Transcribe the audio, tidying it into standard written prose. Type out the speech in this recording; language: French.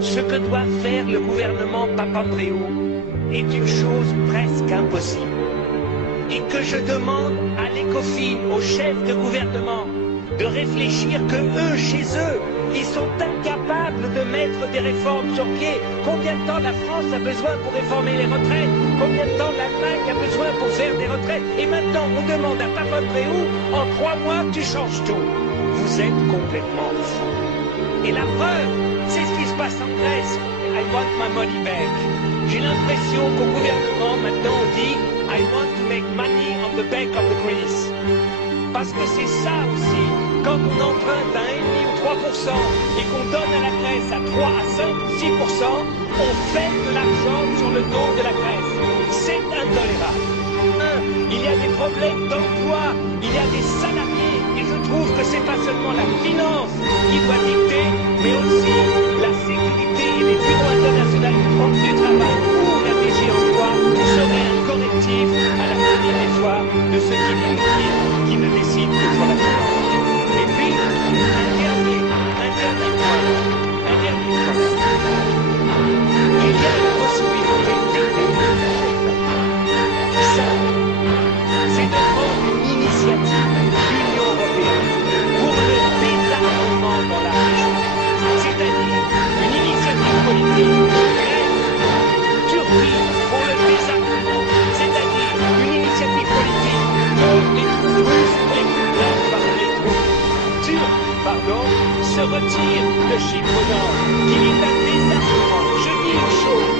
Ce que doit faire le gouvernement Papandréou est une chose presque impossible. Et que je demande à l'ECOFIN, aux chefs de gouvernement, de réfléchir que eux, chez eux, ils sont incapables de mettre des réformes sur pied. Combien de temps la France a besoin pour réformer les retraites? Combien de temps l'Allemagne a besoin pour faire des retraites? Et maintenant, on demande à Papandréou, en 3 mois, tu changes tout. Vous êtes complètement fou. Et la preuve, c'est ce qui se passe en Grèce. I want my money back. J'ai l'impression qu'au gouvernement, maintenant, on dit I want to make money on the back of the Greece. Parce que c'est ça aussi, quand on emprunte à 1,5 ou 3% et qu'on donne à la Grèce à 3, à 5, 6%, on fait de l'argent sur le dos de la Grèce. C'est intolérable. Il y a des problèmes d'emploi, il y a des salariés, et je trouve que c'est pas seulement la finance qui doit dicter, mais aussi la sécurité et les bureaux internationaux du travail ou la DG Emploi serait un correctif à la folie des fois de ceux qui ne décident que sur la finance. Et puis, un dernier point. Il y a la possibilité technique. C'est de prendre une initiative de l'Union européenne pour le désarmement dans la région. C'est-à-dire une initiative politique Grèce, Turquie pour le désarmement. C'est-à-dire une initiative politique que les troupes russes récupèrent par les troupes turques, se retirent de Chypre Nord, qu'il y ait un désarmement. Je dis une chose.